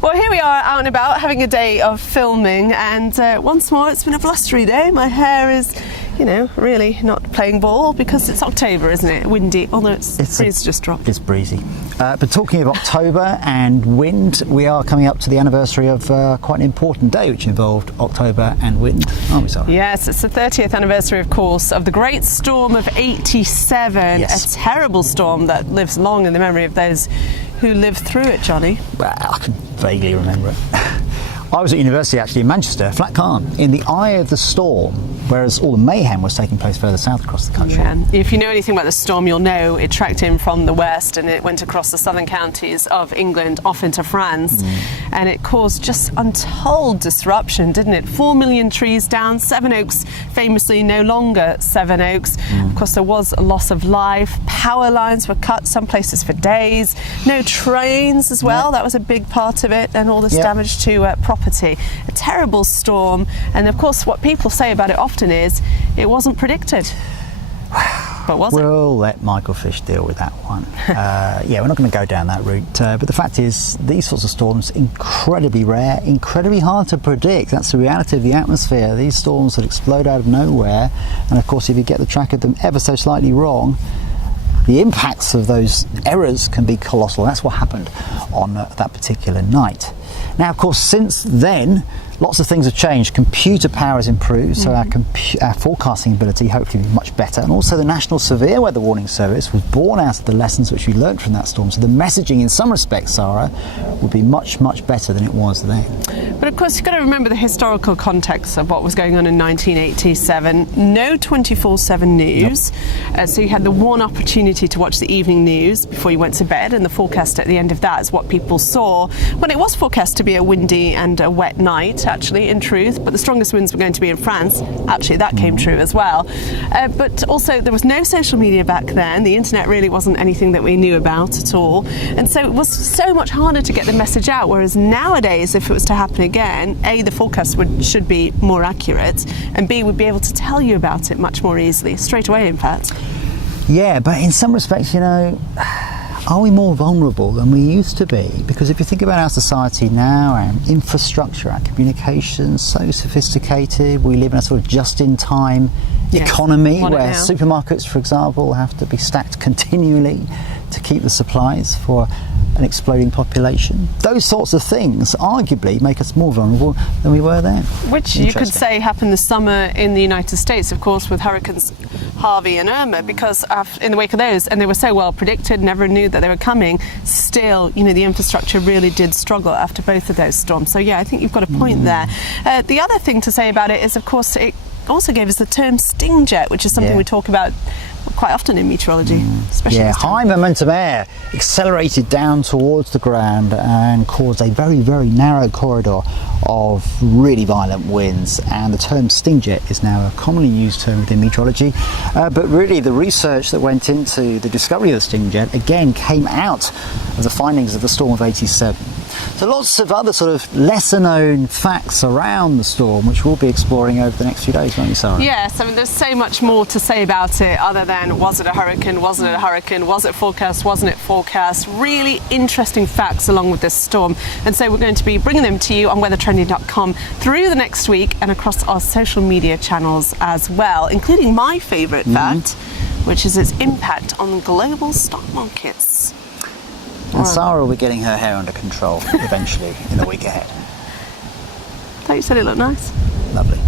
Well, here we are out and about having a day of filming, and once more it's been a blustery day. My hair is, you know, really not playing ball because it's October, isn't it? Windy, although breeze just dropped. It's breezy. But talking of October and wind, we are coming up to the anniversary of quite an important day which involved October and wind, aren't we, Sara? Yes, it's the 30th anniversary, of course, of the Great Storm of '87. Yes. A terrible storm that lives long in the memory of those who lived through it, Johnny. Well, I can vaguely remember it. I was at university actually in Manchester, flat calm, in the eye of the storm, whereas all the mayhem was taking place further south across the country. Yeah. If you know anything about the storm, you'll know it tracked in from the west and it went across the southern counties of England, off into France, and it caused just untold disruption, didn't it? 4 million trees down, Sevenoaks famously no longer Sevenoaks. Of course, there was a loss of life, power lines were cut, some places for days, no trains as well, that was a big part of it, and all this damage to property. A terrible storm, and of course what people say about it often is it wasn't predicted. But was it? We'll let Michael Fish deal with that one. Yeah, we're not going to go down that route, but the fact is these sorts of storms incredibly rare, incredibly hard to predict. That's the reality of the atmosphere. These storms that explode out of nowhere, and of course if you get the track of them ever so slightly wrong, the impacts of those errors can be colossal. That's what happened on that particular night. Now, of course, since then, lots of things have changed. Computer power has improved, so our forecasting ability hopefully will be much better. And also the National Severe Weather Warning Service was born out of the lessons which we learned from that storm. So the messaging in some respects, Sara, will be much, much better than it was then. But of course, you've got to remember the historical context of what was going on in 1987. No 24/7 news, so you had the one opportunity to watch the evening news before you went to bed, and the forecast at the end of that is what people saw. When it was forecast to be a windy and a wet night, actually, in truth, but the strongest winds were going to be in France. Actually, that came true as well. But also, there was no social media back then. The internet really wasn't anything that we knew about at all. And so it was so much harder to get the message out, whereas nowadays, if it was to happen again, A, the forecast should be more accurate, and B, we'd be able to tell you about it much more easily, straight away, in fact. Yeah, but in some respects, you know, are we more vulnerable than we used to be? Because if you think about our society now, our infrastructure, our communications, so sophisticated, we live in a sort of just-in-time economy where supermarkets, for example, have to be stacked continually to keep the supplies for an exploding population. Those sorts of things arguably make us more vulnerable than we were then. Which you could say happened this summer in the United States, of course, with hurricanes Harvey and Irma, because in the wake of those, and they were so well predicted, never knew that they were coming, still, you know, the infrastructure really did struggle after both of those storms. So yeah, I think you've got a point there. The other thing to say about it is, of course, it also gave us the term sting jet, which is something we talk about quite often in meteorology, especially this time. High momentum air accelerated down towards the ground and caused a very, very narrow corridor of really violent winds, and the term sting jet is now a commonly used term within meteorology, but really the research that went into the discovery of the sting jet again came out of the findings of the storm of '87. So lots of other sort of lesser known facts around the storm which we'll be exploring over the next few days, won't we, Sara? Yes, I mean there's so much more to say about it other than was it a hurricane, wasn't it a hurricane, was it forecast, wasn't it forecast, really interesting facts along with this storm, and so we're going to be bringing them to you on weathertrending.com through the next week and across our social media channels as well, including my favourite fact, which is its impact on global stock markets. And Sara will be getting her hair under control eventually in the week ahead. I thought you said it looked nice. Lovely.